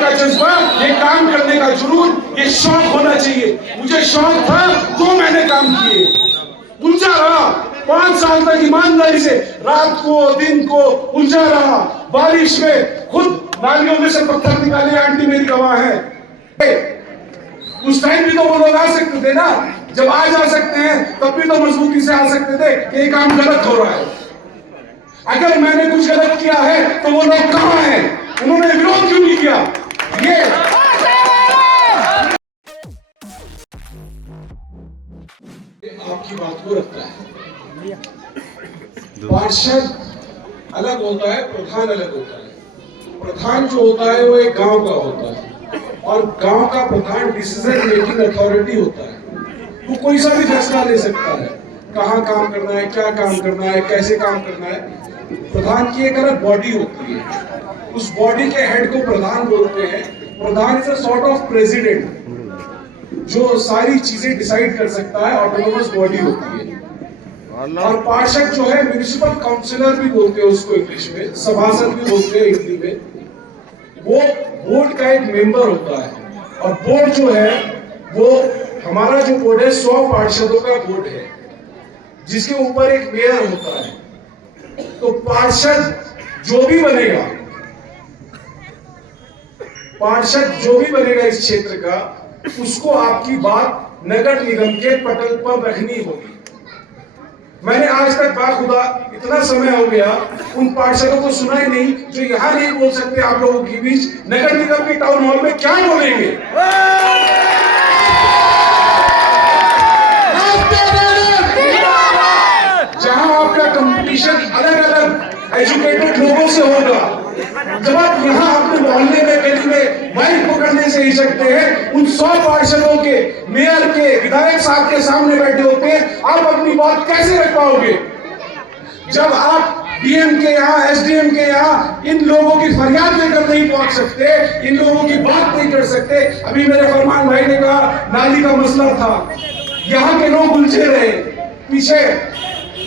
का जज्बा, ये काम करने का जुनून, ये शौक होना चाहिए। मुझे शौक था तो मैंने काम किए, उलझा रहा 5 साल तक ईमानदारी से, रात को दिन को उलझा रहा। बारिश में खुद नालियों में से पत्थर निकाले, आंटी मेरी गवाह है। उस टाइम भी तो वो लोग आ सकते थे ना, जब आज आ सकते हैं तब भी तो मजबूती से आ सकते थे कि ये काम गलत हो रहा है। अगर मैंने कुछ गलत किया है तो वो लोग कहां हैं, उन्होंने विरोध क्यों नहीं किया? ये आपकी बात को रखता है। पार्षद अलग होता है, प्रधान अलग होता है। प्रधान जो होता है वो एक गांव का होता है, और गांव का प्रधान डिसीजन मेकिंग अथॉरिटी होता है। वो कोई सा भी फैसला ले सकता है, कहाँ काम करना है, क्या काम करना है, कैसे काम करना है। प्रधान की एक अलग बॉडी होती है, उस बॉडी के हेड को प्रधान बोलते हैं। Pradhan is a sort of president जो सारी चीजें डिसाइड कर सकता है, ऑटोनोमस बॉडी होती है। और पार्षद जो है म्युनिसिपल काउंसिलर भी बोलते हैं उसको इंग्लिश में, सभासद भी बोलते हैं हिंदी में। वो बोर्ड का एक मेंबर होता है, और बोर्ड जो है वो हमारा जो बोर्ड है 100 पार्षदों का बोर्ड है, जिसके ऊपर एक मेयर होता है। तो पार्षद जो भी बनेगा, पार्षद जो भी बनेगा इस क्षेत्र का, उसको आपकी बात नगर निगम के पटल पर रखनी होगी। मैंने आज तक बाखुदा इतना समय हो गया उन पार्षदों को सुना ही नहीं जो यहां नहीं बोल सकते आप लोगों के बीच नगर निगम के टाउन हॉल में क्या बोलेंगे। जहां आपका कंपटीशन अलग अलग एजुकेटेड लोगों से होगा, जब आप यहाँ अपने मोहल्ले में गली में माइक पकड़ने से ही सकते हैं, उन 100 पार्षदों के, मेयर के, विधायक साहब के सामने बैठे होते हैं, आप अपनी बात कैसे रख पाओगे? जब आप डीएम के यहाँ, एसडीएम के यहाँ इन लोगों की फरियाद लेकर नहीं पहुंच सकते, इन लोगों की बात नहीं कर सकते। अभी मेरे फरमान भाई ने कहा नाली का मसला था, यहाँ के लोग उलझे रहे, पीछे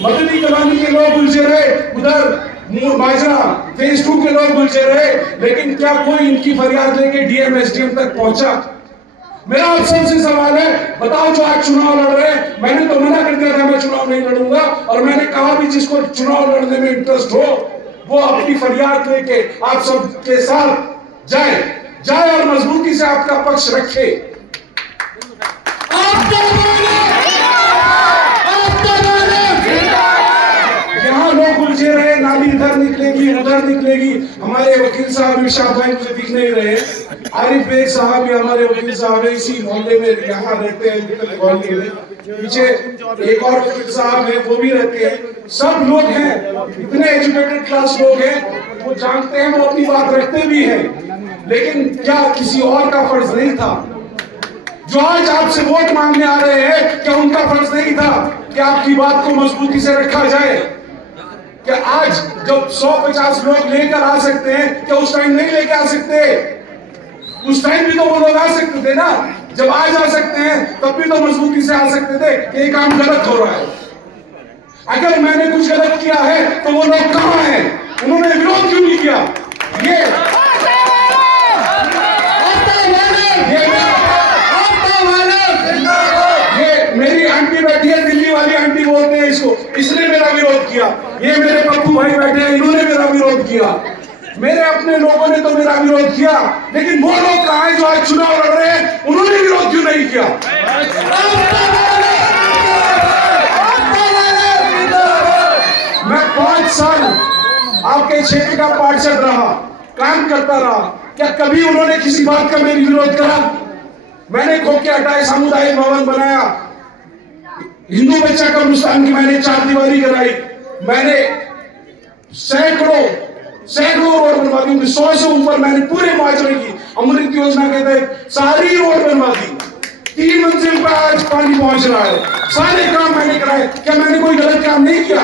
मदनी कॉलोनी के लोग उलझे रहे, उधर माजरा फेज 2 के लोग उलझे रहे, लेकिन क्या कोई इनकी फरियाद लेके डीएम एसडीएम तक पहुंचा? मेरा आप सबसे सवाल है, बताओ जो आज चुनाव लड़ रहे हैं। मैंने तो मना कर दिया था मैं चुनाव नहीं लड़ूंगा, और मैंने कहा भी जिसको चुनाव लड़ने में इंटरेस्ट हो वो अपनी फरियाद लेके आप सब के साथ जाए और मजबूती से आपका पक्ष रखे। उलझे रहे, नाली इधर निकलेगी उधर निकलेगी। हमारे वकील साहब इरशाद भाई मुझे दिख नहीं रहे, आरिफ बेग साहब भी हमारे वकील साहब है, इसी मोहल्ले में यहाँ रहते हैं कॉलोनी में। पीछे एक और वकील साहब है, वो भी रहते हैं। सब लोग हैं, इतने एजुकेटेड क्लास लोग हैं, वो जानते हैं, वो अपनी बात रखते भी हैं। लेकिन क्या किसी और का फर्ज नहीं था? जो आज आपसे वोट मांगने आ रहे हैं, क्या उनका फर्ज नहीं था कि आपकी बात को मजबूती से रखा जाए? क्या आज जब 150 लोग लेकर आ सकते हैं, क्या उस टाइम नहीं लेकर आ सकते? उस टाइम भी तो वो लोग आ सकते थे ना, जब आज आ सकते हैं तब भी तो मजबूती से आ सकते थे कि ये काम गलत हो रहा है। अगर मैंने कुछ गलत किया है तो वो लोग कहां हैं, उन्होंने विरोध क्यों नहीं किया? ये मेरी आंटी बैठी है, दिल्ली वाली आंटी बोलते हैं इसको, इसने मेरा विरोध किया। ये मेरे पप्पू भाई बैठे हैं, इन्होंने मेरा विरोध किया। मेरे अपने लोगों ने तो मेरा विरोध किया, लेकिन वो लोग कहां हैं जो आज चुनाव लड़ रहे हैं, उन्होंने विरोध क्यों नहीं किया? मैं 5 साल आपके क्षेत्र का पार्षद रहा, काम करता रहा, क्या कभी उन्होंने किसी बात का मेरी विरोध करा? मैंने खोके हटाए, सामुदायिक भवन बनाया, हिंदू बच्चा कब्रिस्तान की मैंने 4 दीवारी कराई, मैंने सैकड़ों रोड बनवा दी, 100 से ऊपर मैंने पूरे माजरे की अमृत योजना के तहत सारी रोड बनवा दी। 3 मंजिल पर आज पानी पहुंच रहा है, सारे काम मैंने कराए। क्या मैंने कोई गलत काम नहीं किया?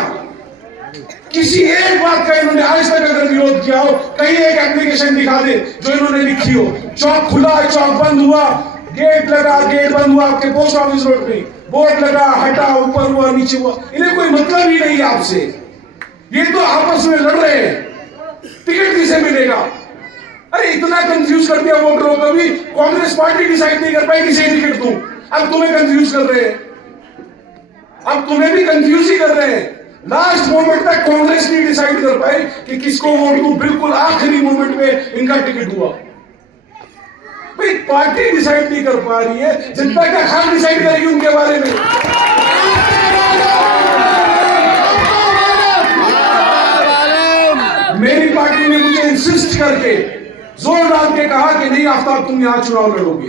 किसी एक बात का इन्होंने आज तक अगर विरोध किया हो, कहीं एक एप्लीकेशन दिखा दे जो इन्होंने लिखी हो। चौक खुला है, चौक बंद हुआ, गेट लगा, गेट बंद हुआ, आपके पोस्ट ऑफिस रोड पे बोर्ड लगा, हटा, ऊपर हुआ, नीचे हुआ, इन्हें कोई मतलब ही नहीं है आपसे। ये तो आपस में लड़ रहे हैं, टिकट किसे मिलेगा? अरे इतना कंफ्यूज कर दिया वोटरों को भी, कांग्रेस पार्टी डिसाइड नहीं कर पाई किसे टिकट दूं, अब तुम्हें कंफ्यूज कर रहे हैं, अब तुम्हें भी कंफ्यूज ही कर रहे हैं। लास्ट मोमेंट तक कांग्रेस नहीं डिसाइड कर पाई कि किसको वोट दूं, बिल्कुल आखिरी मोमेंट में इनका टिकट हुआ। भाई पार्टी डिसाइड नहीं कर पा रही है, जनता का हाल डिसाइड करेगी उनके बारे में। मेरी पार्टी ने मुझे इंसिस्ट करके जोर डाल के कहा कि नहीं आफ्ताब, तुम यहां चुनाव लड़ोगे,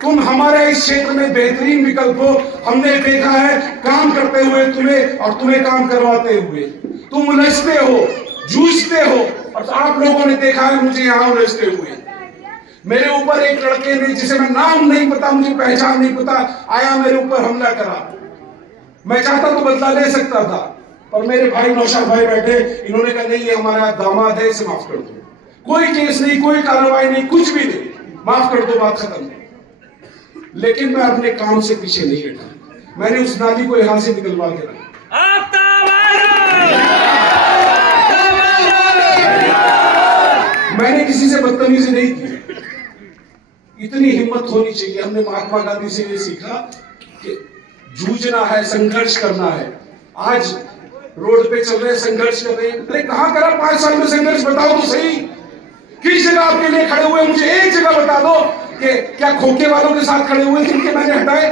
तुम हमारे इस क्षेत्र में बेहतरीन विकल्प हो, हमने देखा है काम करते हुए तुम्हें और तुम्हें काम करवाते हुए। तुम उलझते हो, जूझते हो, और आप लोगों ने देखा है मुझे यहां उलझते हुए। मेरे ऊपर एक लड़के ने, जिसे मैं नाम नहीं पता, मुझे पहचान नहीं पता, आया मेरे ऊपर हमला करा। मैं चाहता तो बदला ले सकता था, पर मेरे भाई नौशाद भाई बैठे, इन्होंने कहा नहीं ये हमारा दामाद है, इसे माफ कर दो, कोई केस नहीं, कोई कार्रवाई नहीं, कुछ भी नहीं, माफ कर दो, बात खत्म। लेकिन मैं अपने काम से पीछे नहीं हटा, मैंने उस नाली को यहां से निकलवा के रखा। मैंने किसी से बदतमीजी नहीं की। इतनी हिम्मत होनी चाहिए। हमने महात्मा गांधी से ये सीखा कि जूझना है, संघर्ष करना है। आज रोड पे चल रहे, संघर्ष कर रहे हैं। अरे कहां करा 5 साल में संघर्ष, बताओ तो सही। किस जगह आपके लिए खड़े हुए, मुझे एक जगह बता दो कि क्या खोखे वालों के साथ खड़े हुए जिनके मैंने हटाए,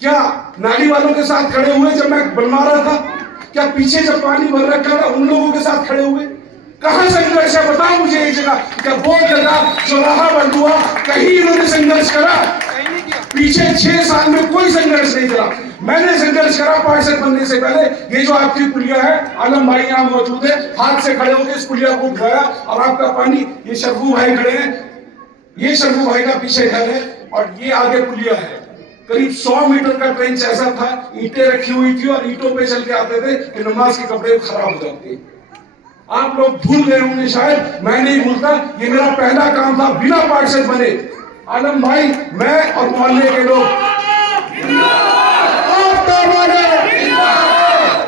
क्या नाली वालों के साथ खड़े हुए जब मैं बनवा रहा था, क्या पीछे जब पानी भर रखा था उन लोगों के साथ खड़े हुए? कहां संघर्ष है, बताओ मुझे एक जगह। क्या बोर्ड लगा, चौराहा बंद हुआ, कहीं इन्होंने संघर्ष करा? पीछे 6 साल में कोई संघर्ष नहीं करा। मैंने संघर्ष करा पार्षद बनने से पहले। ये जो आपकी पुलिया है, आलम भाई यहाँ मौजूद है, हाथ से खड़े होकर इस पुलिया को उठाया और आपका पानी, ये शर्फू भाई खड़े हैं, ये शर्फू भाई का पीछे घर है और ये आगे पुलिया है। करीब 100 मीटर का ट्रेंच ऐसा था, ईंटें रखी हुई थी और ईंटों पे चल के आते थे कि नमाज के कपड़े खराब हो जाते। आप लोग भूल गए होंगे शायद, मैं नहीं भूलता। ये मेरा पहला काम था बिना पार्षद बने। आलम भाई, मैं और मोहल्ले के लोग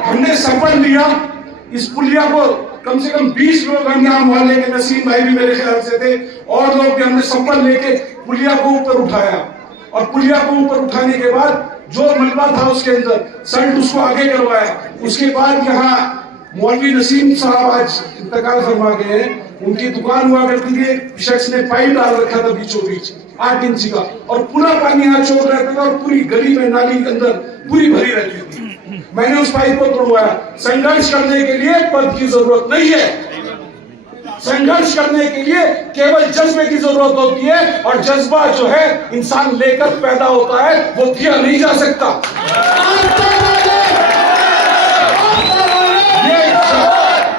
हमने सफल लिया इस पुलिया को। कम से कम 20 लोग हम यहाँ मोहल्ले के, नसीम भाई भी मेरे ख्याल से थे और लोग भी, हमने सफल लेके पुलिया को ऊपर उठाया। और पुलिया को ऊपर उठाने के बाद जो मलबा था उसके अंदर सल्ट उसको आगे करवाया। उसके बाद यहाँ मौलवी नसीम साहब आज इंतकाल फरमा गए हैं, उनकी दुकान हुआ करती थी, एक शख्स ने पाइप डाल रखा था बीचों बीच 8 इंच का, और पूरा पानी यहाँ चौक रहता था और पूरी गली में, नाली के अंदर पूरी भरी रहती थी। मैंने उस पाइप को तोड़वाया। संघर्ष करने के लिए पद की जरूरत नहीं है, संघर्ष करने के लिए केवल जज्बे की जरूरत होती है, और जज्बा जो है इंसान लेकर पैदा होता है, वो दिया नहीं जा सकता।